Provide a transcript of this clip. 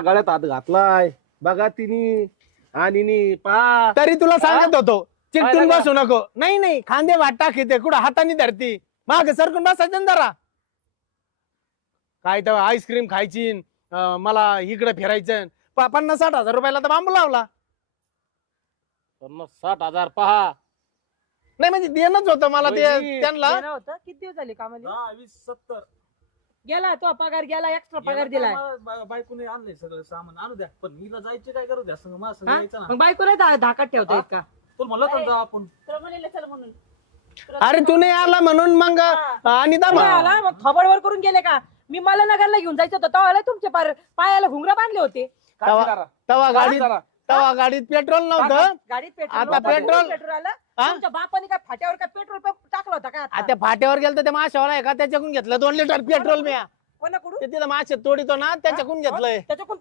गळ्यात हात घातलाय बघा तिने आणि पा तरी तुला सांगत होतो चिकटून पाहिलं का? बसू नको. नाही नाही खांदे वाट टाकीते कुठं हाताने धरती माग सरकून बसायचं ना जरा. काय तर आईस्क्रीम खायची मला इकडे फिरायचं 50-60 हजार रुपयाला तर बांबू लावला. 50-60 हजार पहा. नाही म्हणजे देणंच होतं मला ते वहिनी, त्यांना. देणं होतं. किती दिवस झाले कामाला 20-70 गेला तो पगार गेला एक्स्ट्रा पगार दिलाय. बायकोने आणलंय सगळं सामान आणू द्या पण हिला जायचे काय करू द्या संग मला संग हा? यायचं ना. मग बायको नाही धाकात ठेवता येत का? पण म्हणलं तर जा आपण चल म्हणून अरे तू नाही आला म्हणून मग आणि तुम्ही आला मग थोबडवर करून गेले का? मी मला नगरला घेऊन जायचं होतं तेव्हा तुमचे पायाला घुंगरा बांधले होते. तवा गाडीत पेट्रोल नव्हतं. गाडीत पेट्रोल आता नव्हतं. पेट्रोल- पेट्रोल आलं. हा? तुमच्या बापाने काय फाट्यावर काय पेट्रोल टाकलं होतं का? आता फाट्यावर गेलं तर ते माशावर आहे का त्याच्याकडून घेतलं 2 लिटर पेट्रोल मी कोणाकडून? ते तिथं मासे तोडीतो ना त्याच्याकडून घेतलंय. त्याच्याकडून